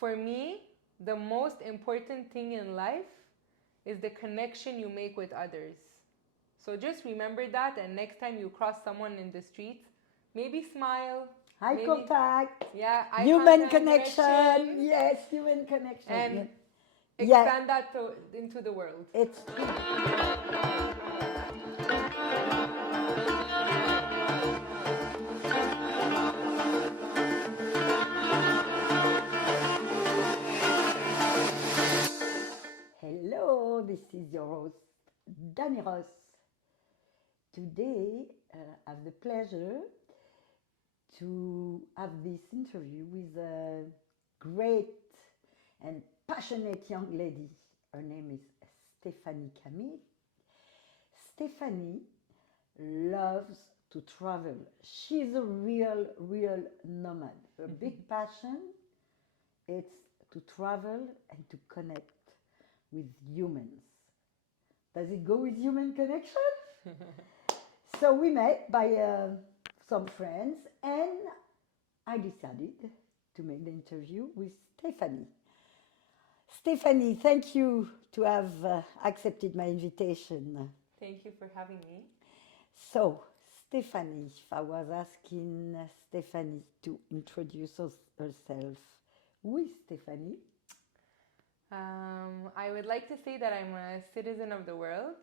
For me, the most important thing in life is the connection you make with others. So just remember that, and next time you cross someone in the street, maybe smile. Eye maybe, contact. Yeah, eye Human contact, connection. Yes, human connection. and Yeah. expand that into the world. It's true. Hello, this is your host, Danny Ross. Today, I have the pleasure to have this interview with a great and passionate young lady. Her name is Stephanie Camille. Stephanie loves to travel. She's a real nomad. Her big passion is to travel and to connect with humans. Does it go with human connection? So we met by some friends, and I decided to make the interview with Stephanie. Stephanie, thank you to have accepted my invitation. Thank you for having me. So, Stephanie, if I was asking Stephanie to introduce herself, who is Stephanie? I would like to say that I'm a citizen of the world.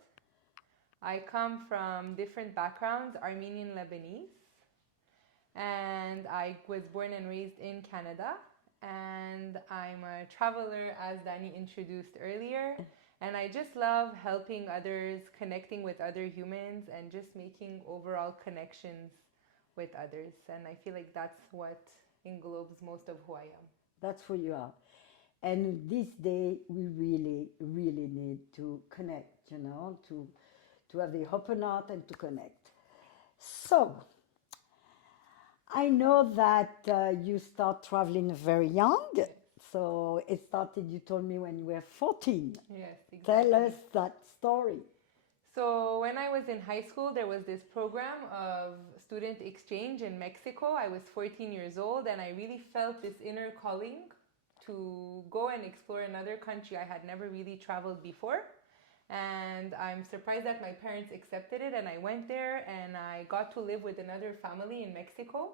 I come from different backgrounds, Armenian-Lebanese, and I was born and raised in Canada, and I'm a traveler, as Danny introduced earlier, and I just love helping others, connecting with other humans, and just making overall connections with others, and I feel like that's what englobes most of who I am. That's who you are. And this day, we really need to connect, to have the open heart and to connect. So, I know that you start traveling very young. Yes. So it started, you told me, when you were 14. Yes, exactly. Tell us that story. So when I was in high school, there was this program of student exchange in Mexico. I was 14 years old, and I really felt this inner calling to go and explore another country I had never really traveled before. And I'm surprised that my parents accepted it, and I went there and I got to live with another family in Mexico.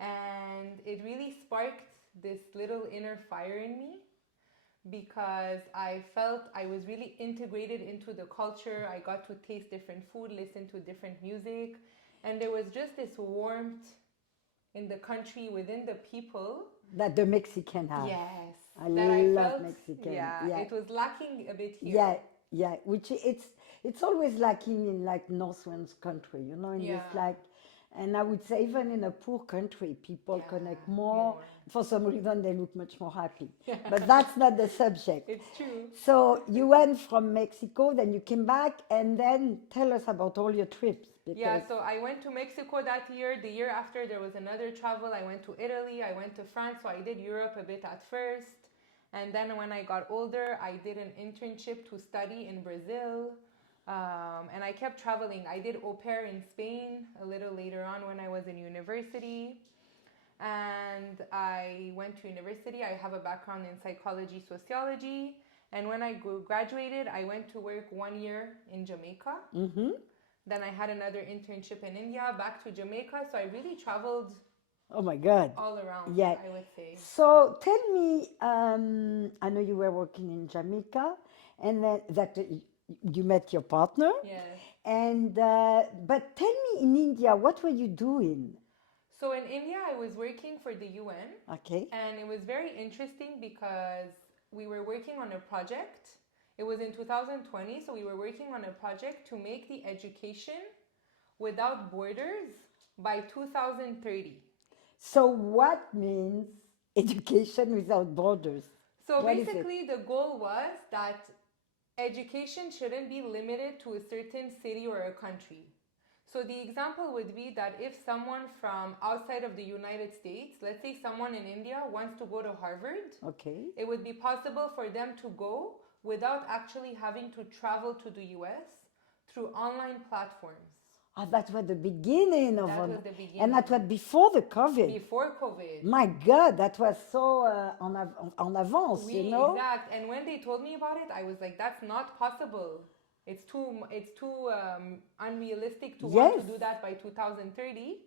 And it really sparked this little inner fire in me because I felt I was really integrated into the culture. I got to taste different food, listen to different music, and there was just this warmth in the country, within the people. That the Mexican have. Yes. I love Mexican. Yeah, it was lacking a bit here. Yeah, which it's always lacking in like northern country, in this like, and I would say even in a poor country, people connect more. For some reason, they look much more happy. But that's not the subject. It's true. So you went from Mexico, then you came back, and then tell us about all your trips. Yeah, so I went to Mexico that year. The year after, there was another travel. I went to Italy, I went to France, so I did Europe a bit at first. And then when I got older, I did an internship to study in Brazil. And I kept traveling. I did au pair in Spain a little later on when I was in university. And I went to university. I have a background in psychology, sociology. And when I graduated, I went to work 1 year in Jamaica. Mm-hmm. Then I had another internship in India, back to Jamaica. So I really traveled. Oh my God. All around, yeah. I would say. So tell me, I know you were working in Jamaica, and then that you met your partner. Yes. And but tell me, in India, what were you doing? So in India, I was working for the UN. Okay. And it was very interesting because we were working on a project. It was in 2020, so we were working on a project to make the education without borders by 2030. So what means education without borders? So basically the goal was that education shouldn't be limited to a certain city or a country. So the example would be that if someone from outside of the United States, let's say someone in India wants to go to Harvard, okay, it would be possible for them to go without actually having to travel to the US through online platforms. Oh, that was the beginning of That all was the And beginning. that was before the COVID. Before COVID. My God, that was so en avance, Oui, you know? exact. And when they told me about it, I was like, that's not possible. It's too unrealistic to want to Yes. do that by 2030.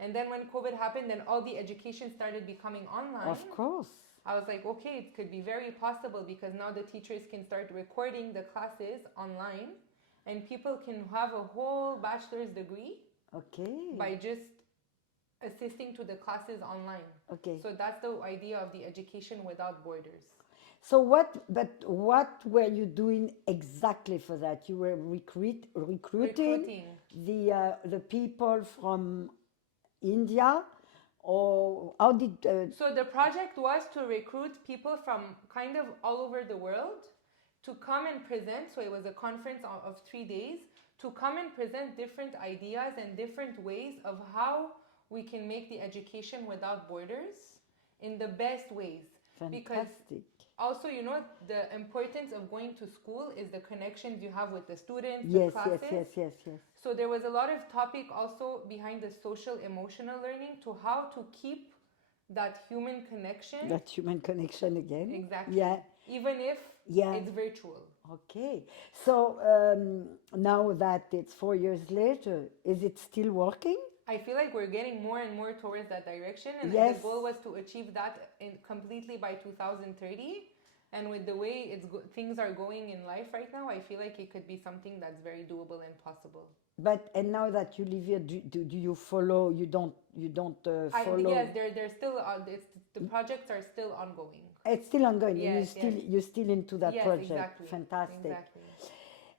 And then when COVID happened, then all the education started becoming online. Of course. I was like, okay, it could be very possible because now the teachers can start recording the classes online and people can have a whole bachelor's degree Okay. by just assisting to the classes online. Okay. So that's the idea of the education without borders. So what were you doing exactly for that? You were recruiting the people from India, or how did So the project was to recruit people from kind of all over the world to come and present. So it was a conference of 3 days to come and present different ideas and different ways of how we can make the education without borders in the best ways. Because fantastic? also, you know, the importance of going to school is the connections you have with the students, Yes, the classes. yes. So there was a lot of topic also behind the social emotional learning to how to keep that human connection. That human connection again. Exactly. Yeah. Even if Yeah. it's virtual. Okay. So now that it's 4 years later, is it still working? I feel like we're getting more and more towards that direction, and Yes. the goal was to achieve that completely by 2030. And with the way things are going in life right now, I feel like it could be something that's very doable and possible. And now that you live here, do you follow? You don't follow? Yes, they're still the projects are still ongoing. It's still ongoing. Yes, You're still into that yes, project. exactly. Fantastic. Exactly.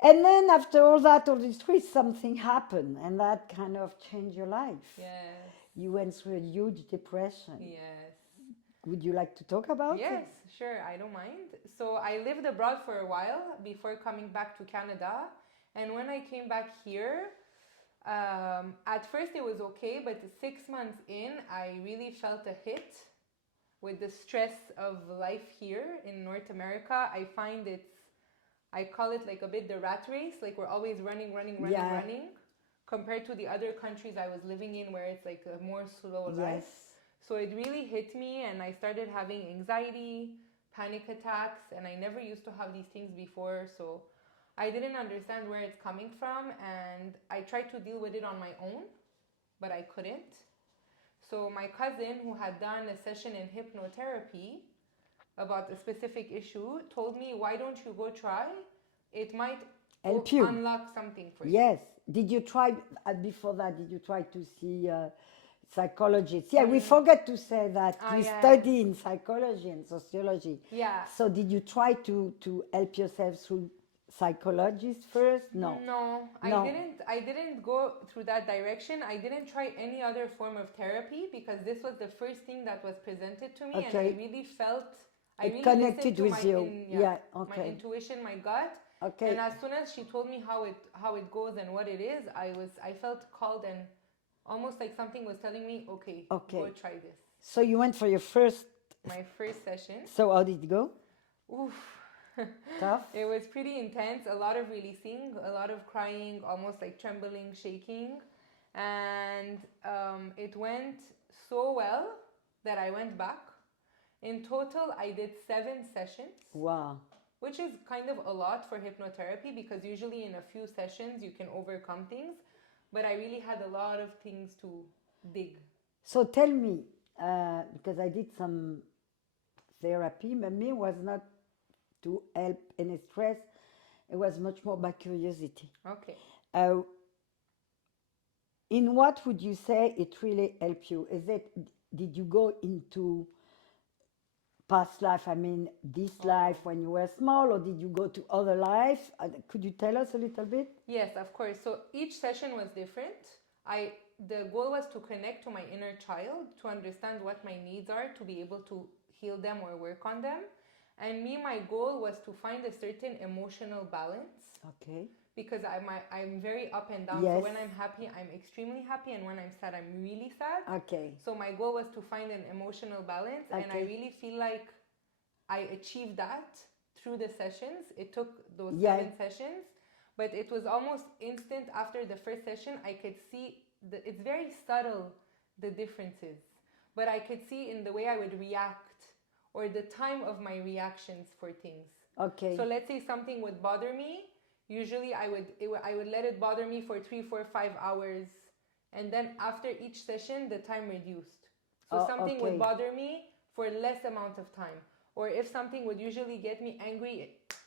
And then after all these three, something happened, and that kind of changed your life. Yes. You went through a huge depression. Yes. Would you like to talk about it? Yes, sure, I don't mind. So I lived abroad for a while before coming back to Canada. And when I came back here, at first it was okay, but 6 months in, I really felt a hit with the stress of life here in North America. I find I call it like a bit the rat race, like we're always running, compared to the other countries I was living in where it's like a more slow life. So it really hit me and I started having anxiety, panic attacks, and I never used to have these things before. So I didn't understand where it's coming from and I tried to deal with it on my own, but I couldn't. So my cousin, who had done a session in hypnotherapy about a specific issue, told me, why don't you go try? It might help you unlock something for you. Yes. Did you try, before that, did you try to see psychologists? Yeah, we forgot to say that you study in psychology and sociology. Yeah. So did you try to help yourself through psychologists first? No. No, I didn't go through that direction. I didn't try any other form of therapy because this was the first thing that was presented to me, and I really felt it connected with you. My intuition, my gut. Okay. And as soon as she told me how it goes and what it is, I felt called and almost like something was telling me, okay, go try this. So you went for your my first session. So how did it go? Oof. Tough? It was pretty intense, a lot of releasing, a lot of crying, almost like trembling, shaking. And it went so well that I went back. In total, I did 7 sessions. Wow. Which is kind of a lot for hypnotherapy because usually in a few sessions you can overcome things. But I really had a lot of things to dig. So tell me, because I did some therapy, but me was not to help any stress. It was much more by curiosity. Okay. In what would you say it really helped you? Did you go into past life, I mean this life when you were small, or did you go to other life? Could you tell us a little bit? Yes, of course. So each session was different. The goal was to connect to my inner child, to understand what my needs are, to be able to heal them or work on them. And my goal was to find a certain emotional balance. Okay. Because I'm very up and down. Yes. So when I'm happy, I'm extremely happy. And when I'm sad, I'm really sad. Okay. So my goal was to find an emotional balance. Okay. And I really feel like I achieved that through the sessions. It took those 7 sessions. but it was almost instant. After the first session, I could see it's very subtle, the differences, but I could see in the way I would react or the time of my reactions for things. Okay. So let's say something would bother me. Usually I would let it bother me for 3, 4, 5 hours, and then after each session the time reduced. So something would bother me for less amount of time, or if something would usually get me angry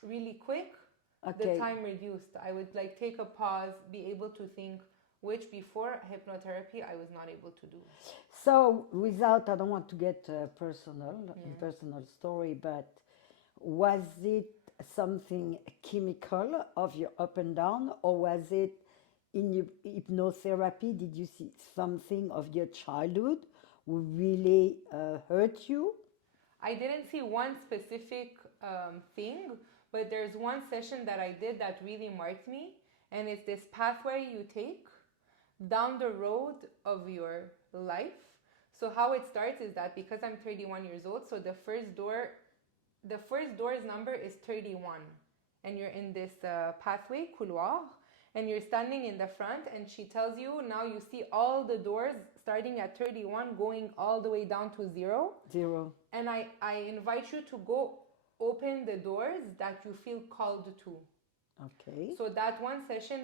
really quick, the time reduced. I would like take a pause, be able to think, which before hypnotherapy I was not able to do. So without, I don't want to get personal story, but was it something chemical of your up and down, or was it in your hypnotherapy? Did you see something of your childhood who really hurt you? I didn't see one specific thing, but there's one session that I did that really marked me, and it's this pathway you take down the road of your life. So how it starts is that because I'm 31 years old, so the first door's number is 31, and you're in this pathway, couloir, and you're standing in the front, and she tells you, now you see all the doors starting at 31 going all the way down to 0. And I invite you to go open the doors that you feel called to. Okay. So that one session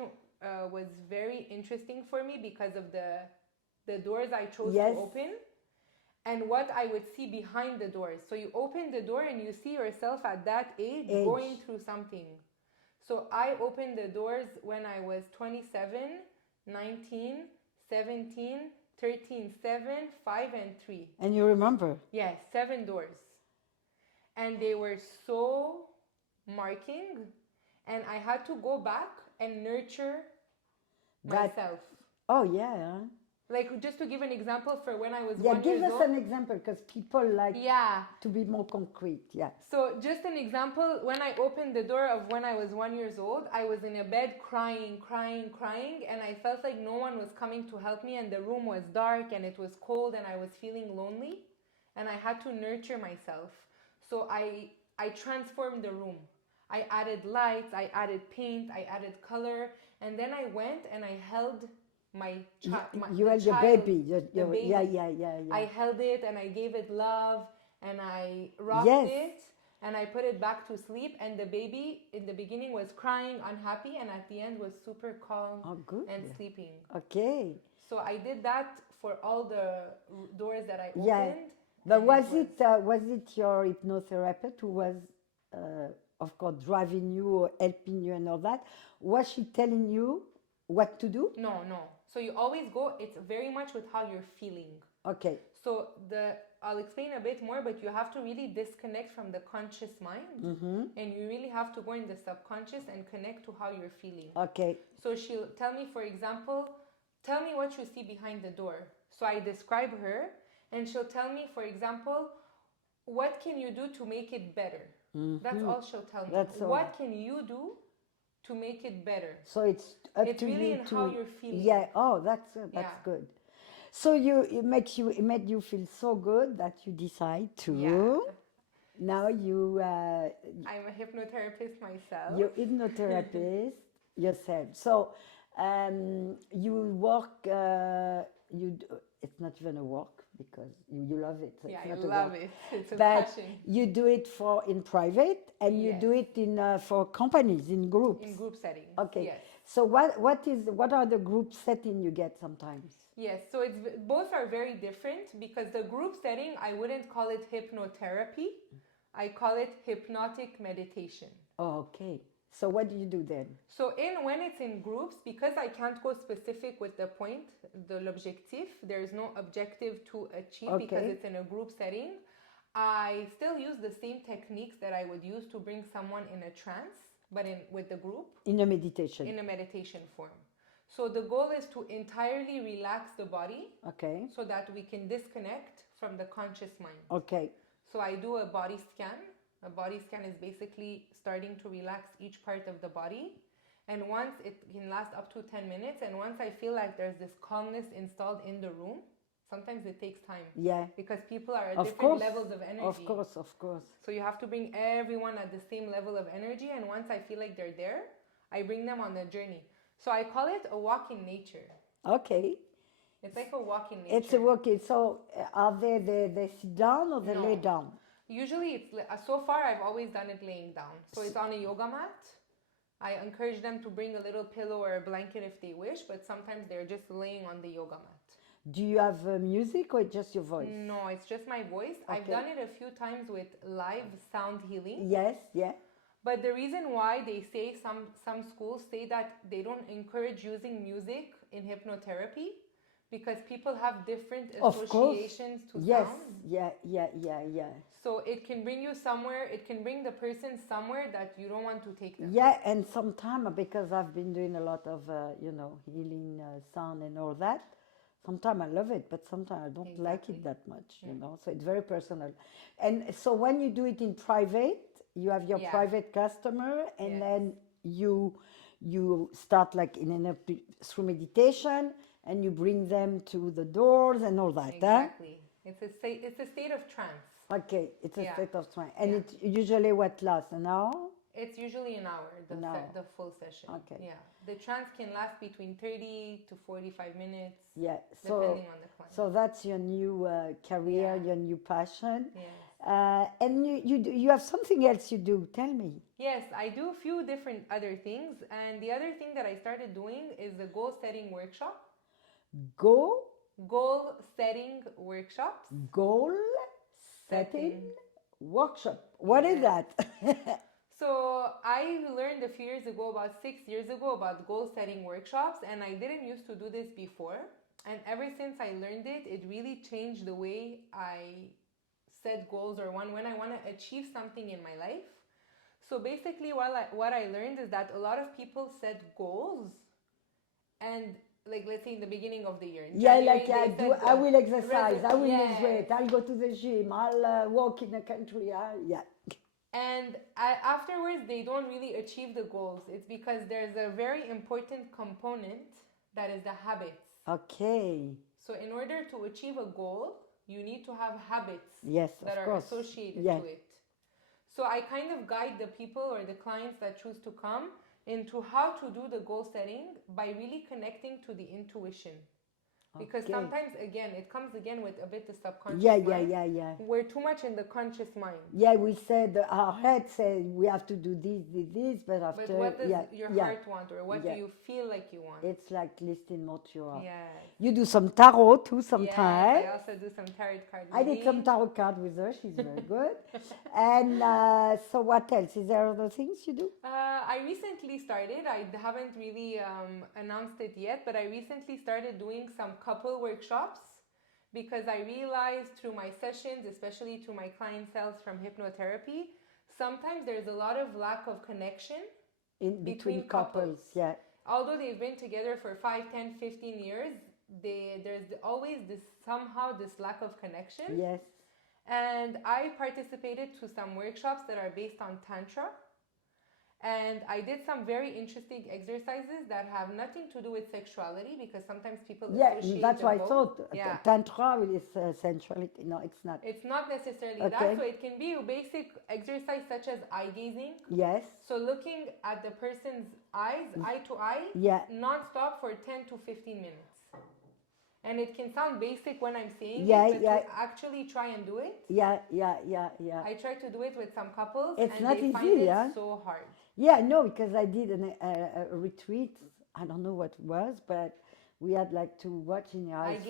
was very interesting for me because of the doors I chose to open and what I would see behind the doors. So you open the door and you see yourself at that age going through something. So I opened the doors when I was 27, 19, 17, 13, 7, 5, and 3. And you remember? Yes, 7 doors. And they were so marking, and I had to go back and nurture myself. Oh, yeah. Like, just to give an example for when I was 1 Yeah, years give us old. an example, because people like to be more concrete. Yeah. So just an example, when I opened the door of when I was 1 years old, I was in a bed crying, and I felt like no one was coming to help me, and the room was dark and it was cold and I was feeling lonely, and I had to nurture myself. So I transformed the room. I added lights, I added paint, I added color, and then I went and I held my child. You held your baby. The baby. Yeah. I held it and I gave it love and I rocked it and I put it back to sleep, and the baby in the beginning was crying, unhappy, and at the end was super calm and sleeping. Okay. So I did that for all the doors that I opened. Yeah. But was it your hypnotherapist who was, of course, driving you or helping you and all that? Was she telling you what to do? No. So you always go, it's very much with how you're feeling. Okay. So I'll explain a bit more, but you have to really disconnect from the conscious mind, and you really have to go in the subconscious and connect to how you're feeling. Okay. So she'll tell me, for example, tell me what you see behind the door. So I describe her, and she'll tell me, for example, what can you do to make it better? That's all she'll tell me. What can you do to make it better? So it's up it's to really you in how you're feeling. Yeah. Oh, that's good. So it made you feel so good that you decide to. Yeah. Now you. I'm a hypnotherapist myself. You're hypnotherapist yourself. So you work. It's not even a work because you love it. So yeah, it's I not love a work. it. It's a But passion. you do it in private, and you do it for companies, in groups. In group settings. Okay. Yes. So what are the group setting you get sometimes? Yes. So both are very different, because the group setting, I wouldn't call it hypnotherapy. I call it hypnotic meditation. Oh, okay. So what do you do then? So when it's in groups, because I can't go specific with the point, l'objectif, there's no objective to achieve because it's in a group setting, I still use the same techniques that I would use to bring someone in a trance, but with the group. In a meditation. In a meditation form. So the goal is to entirely relax the body. Okay. So that we can disconnect from the conscious mind. Okay. So I do a body scan. A body scan is basically starting to relax each part of the body. And once it can last up to 10 minutes. And once I feel like there's this calmness installed in the room, sometimes it takes time. Yeah. Because people are at different levels of energy. Of course. So you have to bring everyone at the same level of energy. And once I feel like they're there, I bring them on the journey. So I call it a walk in nature. Okay. It's like a walk in nature. It's a walking. So are they sit down or they No. lay down? Usually it's so far I've always done it laying down. So it's on a yoga mat. I encourage them to bring a little pillow or a blanket if they wish, but sometimes they're just laying on the yoga mat. Do you have music or just your voice? No, it's just my voice. I've Okay. done it a few times with live sound healing. Yes, yeah. But the reason why they say some schools say that they don't encourage using music in hypnotherapy because people have different Of course. associations to Yes, sound. yeah. So it can bring you somewhere, it can bring the person somewhere that you don't want to take them. Yeah, and sometimes because I've been doing a lot of healing sound and all that, sometimes I love it, but sometimes I don't like it that much, you know. So it's very personal. And so when you do it in private, you have your private customer, and then you start like through meditation, and you bring them to the doors and all that. Exactly. It's a state of trance. Okay, it's a state of trance, and it usually what lasts an hour. It's usually an hour, the full session. Okay. Yeah. The trance can last between 30 to 45 minutes. Yeah. Depending on the client. So that's your new career, your new passion. Yes. And you have something else you do. Tell me. Yes, I do a few different other things. And the other thing that I started doing is the goal setting workshop. Goal setting workshops. Goal setting workshop. What is that? So I learned a few years ago, about 6 years ago, about goal setting workshops, and I didn't used to do this before. And ever since I learned it, it really changed the way I set goals or when I want to achieve something in my life. So basically what I learned is that a lot of people set goals and like let's say in the beginning of the year. I will exercise, I will lose weight, I'll go to the gym, I'll walk in the country, And afterwards, they don't really achieve the goals. It's because there's a very important component that is the habits. Okay. So in order to achieve a goal, you need to have habits that are associated to it. So I kind of guide the people or the clients that choose to come into how to do the goal setting by really connecting to the intuition. Because sometimes, again, it comes again with a bit the subconscious mind. Yeah. We're too much in the conscious mind. Yeah, we said, our head said we have to do this, but after... But what does your heart want, or what do you feel like you want? It's like listening more to your heart. Yes. You do some tarot too sometimes. Yes, I also do some tarot card reading. I did some tarot card with her, she's very good. And so what else? Is there other things you do? I recently started, I haven't really announced it yet, but I recently started doing some couple workshops because I realized through my sessions, especially to my clientele from hypnotherapy, sometimes there's a lot of lack of connection in between couples. Yeah. Although they've been together for 5, 10, 15 years, there's always this lack of connection. Yes. And I participated to some workshops that are based on Tantra. And I did some very interesting exercises that have nothing to do with sexuality because sometimes people associate that's why I thought Tantra is sensuality. No, it's not. It's not necessarily that. So it can be a basic exercise such as eye gazing. Yes. So looking at the person's eyes, eye to eye, non-stop for 10 to 15 minutes. And it can sound basic when I'm saying it, but to actually try and do it. Yeah. I try to do it with some couples, it's and not they easy, find it so hard. Yeah, no, because I did a retreat. I don't know what it was, but we had like to watch in your eyes.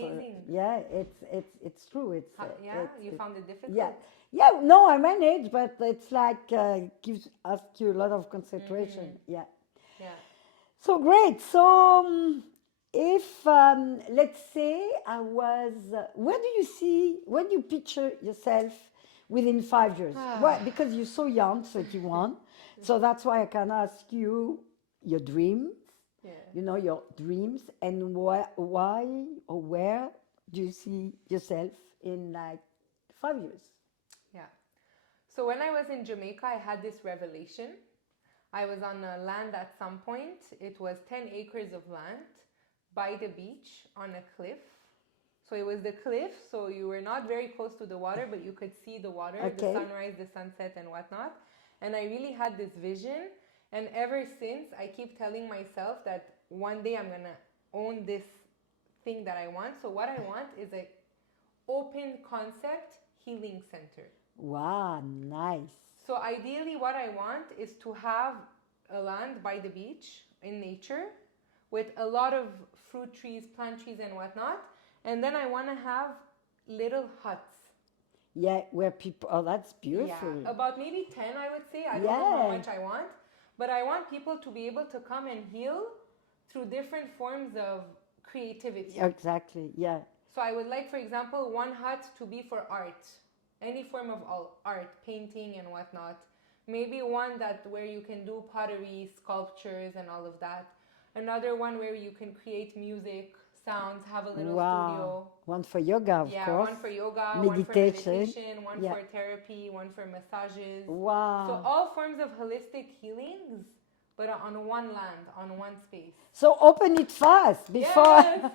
It's true. You found it difficult. Yeah. No, I managed, but it's like asks you a lot of concentration. Yeah. So great. So. If let's say I was, where do you picture yourself within 5 years? Why? Because you're so young, 31. So that's why I can ask you your dreams. You know, your dreams, and why or where do you see yourself in like 5 years? Yeah. So when I was in Jamaica, I had this revelation. I was on a land at some point. It was 10 acres of land by the beach on a cliff. So it was the cliff, so you were not very close to the water, but you could see the water, the sunrise, the sunset, and whatnot. And I really had this vision. And ever since, I keep telling myself that one day I'm gonna own this thing that I want. So what I want is a open concept healing center. Wow, nice. So ideally, what I want is to have a land by the beach in nature with a lot of fruit trees, plant trees, and whatnot. And then I want to have little huts. Yeah, where people, oh, that's beautiful. Yeah, about maybe 10, I would say. I don't know Yeah. how much I want. But I want people to be able to come and heal through different forms of creativity. Exactly, yeah. So I would like, for example, one hut to be for art, any form of art, painting and whatnot. Maybe one that where you can do pottery, sculptures, and all of that. Another one where you can create music, sounds, have a little studio. One for yoga, of course. One for yoga, meditation. one for meditation, one for therapy, one for massages. Wow. So all forms of holistic healings, but on one land, on one space. So open it fast before. Yes.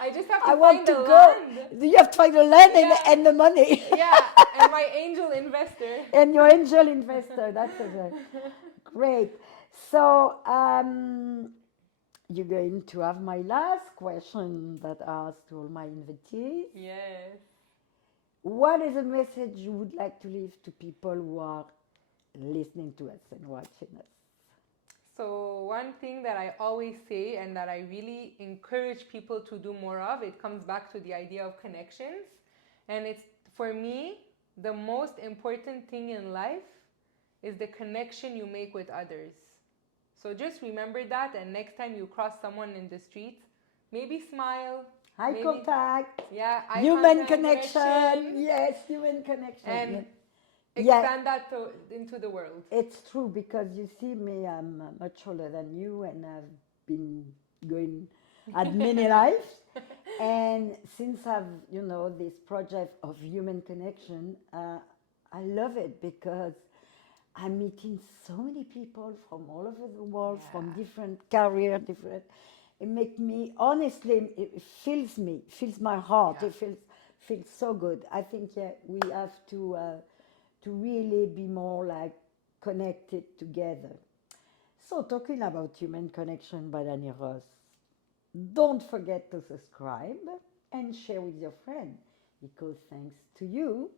I just have to I want find to the go. land. You have to find the land and the money. Yeah, and my angel investor. And your angel investor. That's great. So you're going to have my last question that I ask to all my invitees. Yes. What is a message you would like to leave to people who are listening to us and watching us? So one thing that I always say and that I really encourage people to do more of, it comes back to the idea of connections. And it's, for me, the most important thing in life is the connection you make with others. So just remember that, and next time you cross someone in the street, maybe smile. Eye contact. Yeah, human connection. Yes, human connection. And expand that into the world. It's true, because you see me, I'm much older than you, and I've been going at many lives. And since I've, this project of human connection, I love it because I'm meeting so many people from all over the world, from different careers, it makes me, honestly, it fills my heart. It feels so good. I think we have to really be more like connected together. So talking about human connection by Dani Ross, don't forget to subscribe and share with your friend, because thanks to you,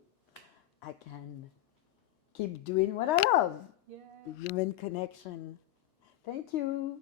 I can keep doing what I love, the human connection. Thank you.